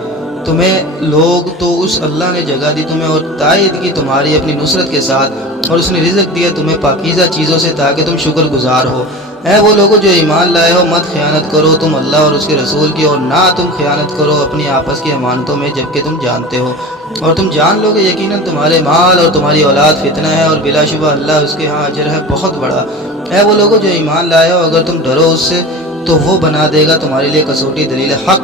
تمہیں لوگ، تو اس اللہ نے جگہ دی تمہیں اور تائید کی تمہاری اپنی نصرت کے ساتھ، اور اس نے رزق دیا تمہیں پاکیزہ چیزوں سے تاکہ تم شکر گزار ہو۔ اے وہ لوگوں جو ایمان لائے ہو، مت خیانت کرو تم اللہ اور اس کے رسول کی، اور نہ تم خیانت کرو اپنی آپس کی امانتوں میں جبکہ تم جانتے ہو، اور تم جان لو کہ یقیناً تمہارے مال اور تمہاری اولاد فتنہ ہے، اور بلا شبہ اللہ اس کے ہاں اجر ہے بہت بڑا۔ اے وہ لوگوں جو ایمان لائے ہو، اگر تم ڈرو اس سے تو وہ بنا دے گا تمہارے لیے کسوٹی دلیل حق،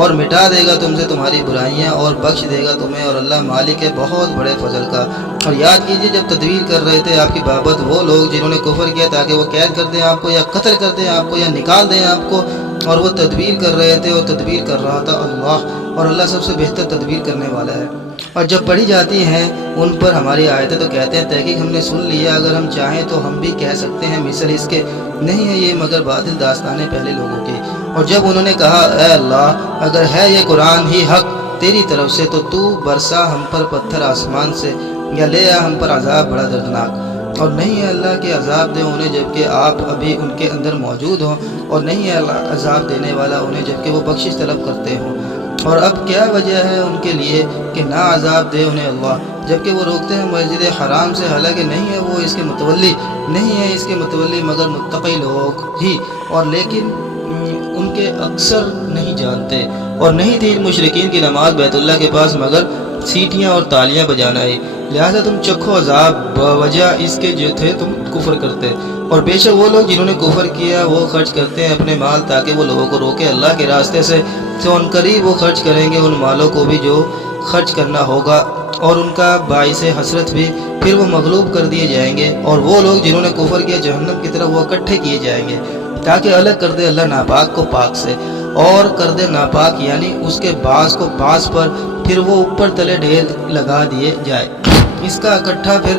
اور مٹا دے گا تم سے تمہاری برائیاں اور بخش دے گا تمہیں، اور اللہ مالک ہے بہت بڑے فضل کا۔ اور یاد کیجئے جب تدبیر کر رہے تھے آپ کی بابت وہ لوگ جنہوں نے کفر کیا تاکہ وہ قید کر دیں آپ کو یا قتل کر دیں آپ کو یا نکال دیں آپ کو، اور وہ تدبیر کر رہے تھے اور تدبیر کر رہا تھا اللہ، اور اللہ سب سے بہتر تدبیر کرنے والا ہے۔ اور جب پڑھی جاتی ہیں ان پر ہماری آیتیں تو کہتے ہیں تحقیق ہم نے سن لیا، اگر ہم چاہیں تو ہم بھی کہہ سکتے ہیں مثل اس کے، نہیں ہے یہ مگر باطل داستانیں پہلے لوگوں کی۔ اور جب انہوں نے کہا اے اللہ اگر ہے یہ قرآن ہی حق تیری طرف سے تو برسا ہم پر پتھر آسمان سے، یا لے آ ہم پر عذاب بڑا دردناک، اور نہیں ہے اللہ کے عذاب دے انہیں جبکہ آپ ابھی ان کے اندر موجود ہوں، اور نہیں ہے اللہ عذاب دینے والا انہیں جبکہ وہ بخشش طلب کرتے ہوں۔ اور اب کیا وجہ ہے ان کے لیے کہ نہ عذاب دے انہیں اللہ جبکہ وہ روکتے ہیں مسجد حرام سے، حالانکہ نہیں ہے وہ اس کے متولی، نہیں ہے اس کے متولی مگر متقی لوگ ہی، اور لیکن ان کے اکثر نہیں جانتے۔ اور نہیں تھی ان مشرکین کی نماز بیت اللہ کے پاس مگر سیٹیاں اور تالیاں بجانا ہی، لہذا تم چکھو عذاب بوجہ اس کے جو تھے تم کفر کرتے۔ اور بے شک وہ لوگ جنہوں نے کفر کیا وہ خرچ کرتے ہیں اپنے مال تاکہ وہ لوگوں کو روکے اللہ کے راستے سے، تو ان قریب وہ خرچ کریں گے ان مالوں کو بھی جو خرچ کرنا ہوگا، اور ان کا باعث حسرت بھی، پھر وہ مغلوب کر دیے جائیں گے، اور وہ لوگ جنہوں نے کفر کیا جہنم کی طرف وہ اکٹھے کیے جائیں گے تاکہ الگ کر دے اللہ ناپاک کو پاک سے۔ اور کر دے ناپاک یعنی اس کے بعض کو بعض پر، پھر وہ اوپر تلے ڈھیر لگا دیے جائے، اس کا اکٹھا پھر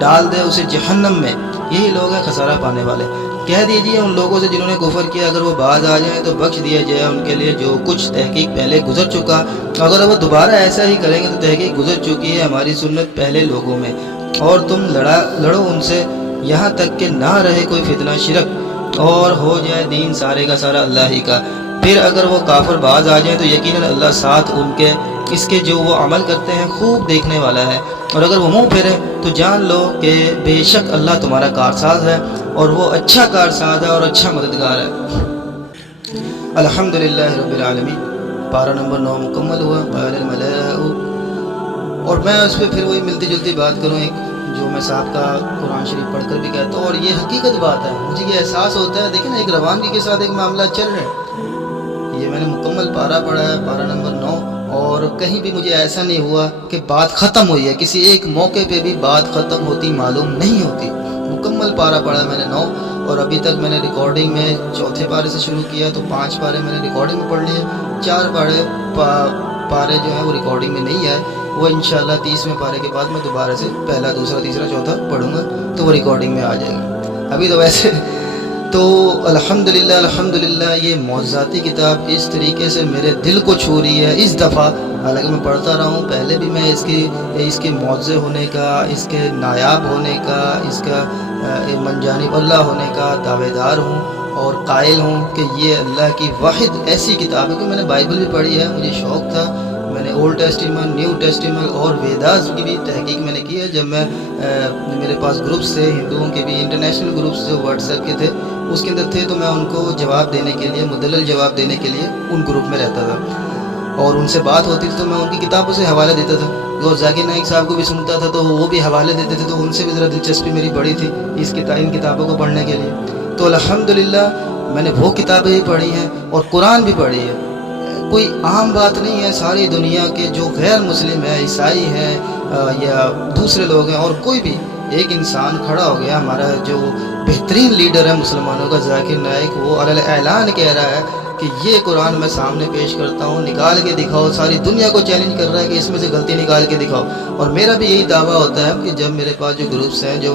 ڈال دے اسے جہنم میں، یہی لوگ ہیں خسارہ پانے والے۔ کہہ دیجئے ان لوگوں سے جنہوں نے کفر کیا اگر وہ باز آ جائیں تو بخش دیا جائے ان کے لیے جو کچھ تحقیق پہلے گزر چکا، اگر وہ دوبارہ ایسا ہی کریں گے تو تحقیق گزر چکی ہے ہماری سنت پہلے لوگوں میں، اور تم لڑو ان سے یہاں تک کہ نہ رہے کوئی فتنہ شرک اور ہو جائے دین سارے کا سارا اللہ ہی کا، پھر اگر وہ کافر باز آ جائیں تو یقیناً اللہ ساتھ ان کے اس کے جو وہ عمل کرتے ہیں خوب دیکھنے والا ہے، اور اگر وہ منہ پھیرے تو جان لو کہ بے شک اللہ تمہارا کارساز ہے اور وہ اچھا کارساز ہے اور اچھا مددگار ہے۔ الحمدللہ رب العالمین، پارہ نمبر 9 مکمل ہوا۔ قال الملأ، اور میں اس پہ پھر وہی ملتی جلتی بات کروں ایک جو میں صاحب کا قرآن شریف پڑھ کر بھی کہتا ہوں، اور یہ حقیقت بات ہے، مجھے یہ احساس ہوتا ہے، دیکھیں نا ایک روانگی کے ساتھ ایک معاملہ چل رہے ہیں، یہ میں نے مکمل پارہ پڑھا ہے، پارہ نمبر 9، اور کہیں بھی مجھے ایسا نہیں ہوا کہ بات ختم ہوئی ہے، کسی ایک موقع پہ بھی بات ختم ہوتی معلوم نہیں ہوتی، مکمل پارہ پڑھا میں نے 9، اور ابھی تک میں نے ریکارڈنگ میں چوتھے پارے سے شروع کیا تو 5 پارے میں نے ریکارڈنگ میں پڑھ لیے، 4 پارے جو ہیں وہ ریکارڈنگ میں نہیں آئے، وہ انشاءاللہ 30ویں پارے کے بعد میں دوبارہ سے پہلا دوسرا تیسرا چوتھا پڑھوں گا تو وہ ریکارڈنگ میں آ جائے گا، ابھی تو ویسے تو الحمدللہ یہ معجزاتی کتاب اس طریقے سے میرے دل کو چھو رہی ہے اس دفعہ، حالانکہ میں پڑھتا رہا ہوں پہلے بھی، میں اس کے معجزے ہونے کا، اس کے نایاب ہونے کا، اس کا من جانب اللہ ہونے کا دعوے دار ہوں اور قائل ہوں کہ یہ اللہ کی واحد ایسی کتاب ہے، کہ میں نے بائبل بھی پڑھی ہے، مجھے شوق تھا، میں نے اولڈ ٹیسٹیمنٹ، نیو ٹیسٹیمنٹ اور ویداز کی بھی تحقیق میں نے کی ہے، جب میں میرے پاس گروپس تھے ہندوؤں کے بھی، انٹرنیشنل گروپس جو واٹس ایپ کے تھے اس کے اندر تھے، تو میں ان کو جواب دینے کے لیے، مدلل جواب دینے کے لیے ان گروپ میں رہتا تھا، اور ان سے بات ہوتی تھی تو میں ان کی کتابوں سے حوالہ دیتا تھا، اور ذاکر نائک صاحب کو بھی سنتا تھا تو وہ بھی حوالے دیتے تھے، تو ان سے بھی ذرا دلچسپی میری بڑی تھی ان کتابوں کو پڑھنے کے لیے، تو الحمدللہ میں نے وہ کتابیں بھی پڑھی ہیں اور قرآن بھی پڑھی ہے، کوئی عام بات نہیں ہے، ساری دنیا کے جو غیر مسلم ہیں، عیسائی ہیں یا دوسرے لوگ ہیں، اور کوئی بھی ایک انسان کھڑا ہو گیا، ہمارا جو بہترین لیڈر ہے مسلمانوں کا ذاکر نائک، وہ علی اعلان کہہ رہا ہے کہ یہ قرآن میں سامنے پیش کرتا ہوں، نکال کے دکھاؤ، ساری دنیا کو چیلنج کر رہا ہے کہ اس میں سے غلطی نکال کے دکھاؤ، اور میرا بھی یہی دعویٰ ہوتا ہے کہ جب میرے پاس جو گروپس ہیں، جو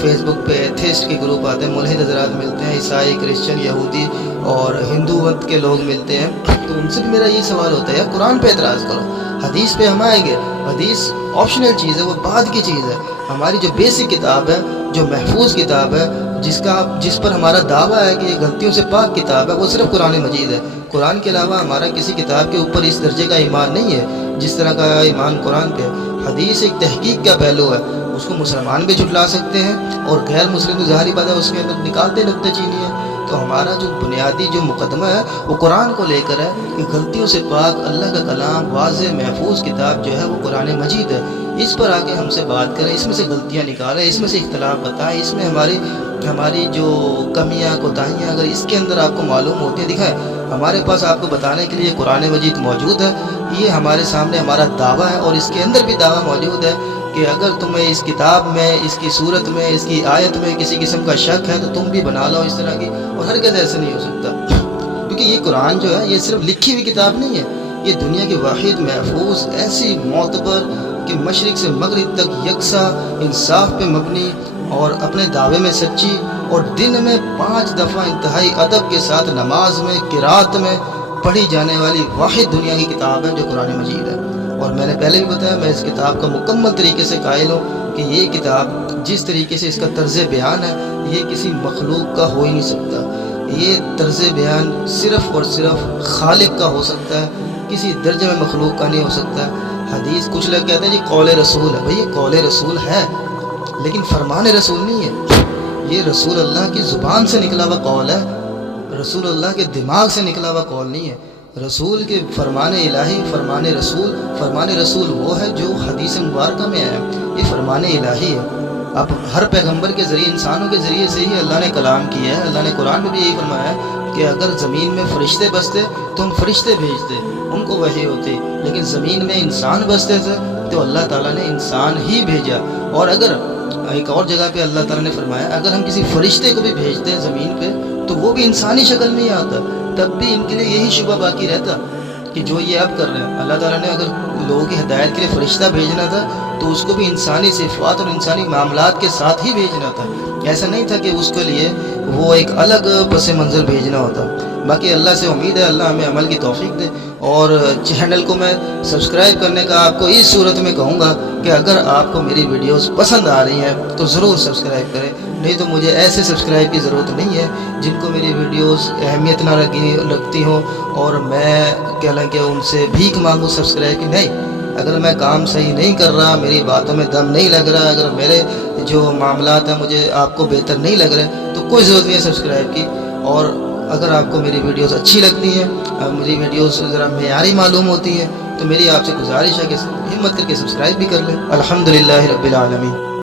فیس بک پہ ایتھیسٹ کے گروپ آتے ہیں، ملحد حضرات ملتے ہیں، عیسائی، کرسچن، یہودی اور ہندو مت کے لوگ ملتے ہیں، تو ان سے بھی میرا یہی سوال ہوتا ہے، قرآن پہ اعتراض کرو، حدیث پہ ہم آئیں گے، حدیث آپشنل چیز ہے، وہ بعد کی چیز ہے، ہماری جو بیسک کتاب ہے، جو محفوظ کتاب ہے، جس پر ہمارا دعویٰ ہے کہ یہ غلطیوں سے پاک کتاب ہے، وہ صرف قرآن مجید ہے، قرآن کے علاوہ ہمارا کسی کتاب کے اوپر اس درجے کا ایمان نہیں ہے جس طرح کا ایمان قرآن پہ ہے۔ حدیث ایک تحقیق کا پہلو ہے، اس کو مسلمان بھی جھٹلا سکتے ہیں اور غیر مسلم ظاہری بات ہے اس کے اندر نکالتے نکتے چینی ہے، تو ہمارا جو بنیادی جو مقدمہ ہے وہ قرآن کو لے کر ہے کہ غلطیوں سے پاک اللہ کا کلام، واضح محفوظ کتاب جو ہے وہ قرآن مجید ہے، اس پر آ کے ہم سے بات کریں، اس میں سے غلطیاں نکالیں، اس میں سے اختلاف بتائیں، اس میں ہماری جو کمیاں کوتاہیاں اگر اس کے اندر آپ کو معلوم ہوتی ہیں دکھائیں، ہمارے پاس آپ کو بتانے کے لیے قرآن مجید موجود ہے، یہ ہمارے سامنے ہمارا دعویٰ ہے، اور اس کے اندر بھی دعویٰ موجود ہے کہ اگر تمہیں اس کتاب میں، اس کی صورت میں، اس کی آیت میں کسی قسم کا شک ہے تو تم بھی بنا لو اس طرح کی، اور ہرگز ایسے نہیں ہو سکتا، کیونکہ یہ قرآن جو ہے یہ صرف لکھی ہوئی کتاب نہیں ہے، یہ دنیا کی واحد محفوظ ایسی معتبر کہ مشرق سے مغرب تک یکساں انصاف پہ مبنی اور اپنے دعوے میں سچی، اور دن میں 5 دفعہ انتہائی ادب کے ساتھ نماز میں، قرات میں پڑھی جانے والی واحد دنیا کی کتاب ہے جو قرآن مجید ہے، اور میں نے پہلے بھی بتایا میں اس کتاب کا مکمل طریقے سے قائل ہوں کہ یہ کتاب جس طریقے سے اس کا طرز بیان ہے یہ کسی مخلوق کا ہو ہی نہیں سکتا، یہ طرز بیان صرف اور صرف خالق کا ہو سکتا ہے، کسی درجے میں مخلوق کا نہیں ہو سکتا۔ حدیث کچھ لوگ کہتے ہیں جی قول رسول ہے، بھئی یہ قول رسول ہے لیکن فرمان رسول نہیں ہے، یہ رسول اللہ کی زبان سے نکلا ہوا قول ہے، رسول اللہ کے دماغ سے نکلا ہوا قول نہیں ہے، رسول کے فرمان الہی، فرمان رسول وہ ہے جو حدیث مبارکہ میں ہے، یہ فرمان الہی ہے، اب ہر پیغمبر کے ذریعے، انسانوں کے ذریعے سے ہی اللہ نے کلام کیا ہے، اللہ نے قرآن میں بھی یہی فرمایا ہے کہ اگر زمین میں فرشتے بستے تو ہم فرشتے بھیجتے، ان کو وحی ہوتی، لیکن زمین میں انسان بستے تھے تو اللہ تعالیٰ نے انسان ہی بھیجا، اور اگر ایک اور جگہ پہ اللہ تعالیٰ نے فرمایا اگر ہم کسی فرشتے کو بھی بھیجتے ہیں زمین پہ تو وہ بھی انسانی شکل میں ہی آتا، تب بھی ان کے لیے یہی شبہ باقی رہتا کہ جو یہ اب کر رہے ہیں. اللہ تعالیٰ نے اگر لوگوں کی ہدایت کے لیے فرشتہ بھیجنا تھا تو اس کو بھی انسانی صفات اور انسانی معاملات کے ساتھ ہی بھیجنا تھا. ایسا نہیں تھا کہ اس کے لیے وہ ایک الگ پس منظر بھیجنا ہوتا. باقی اللہ سے امید ہے اللہ ہمیں عمل کی توفیق دے. اور چینل کو میں سبسکرائب کرنے کا آپ کو اس صورت میں کہوں گا کہ اگر آپ کو میری ویڈیوز پسند آ رہی ہیں تو ضرور سبسکرائب کریں, نہیں تو مجھے ایسے سبسکرائب کی ضرورت نہیں ہے جن کو میری ویڈیوز اہمیت نہ لگتی ہوں اور میں کیا لیں کہ ان سے بھیک مانگوں سبسکرائب کی. نہیں, اگر میں کام صحیح نہیں کر رہا, میری باتوں میں دم نہیں لگ رہا, اگر میرے جو معاملات ہیں مجھے آپ کو بہتر نہیں لگ رہے تو کوئی ضرورت نہیں ہے سبسکرائب کی. اور اگر آپ کو میری ویڈیوز اچھی لگتی ہیں, میری ویڈیوز ذرا معیاری معلوم ہوتی ہیں, تو میری آپ سے گزارش ہے کہ ہمت کر کے سبسکرائب بھی کر لیں. الحمدللہ رب العالمین.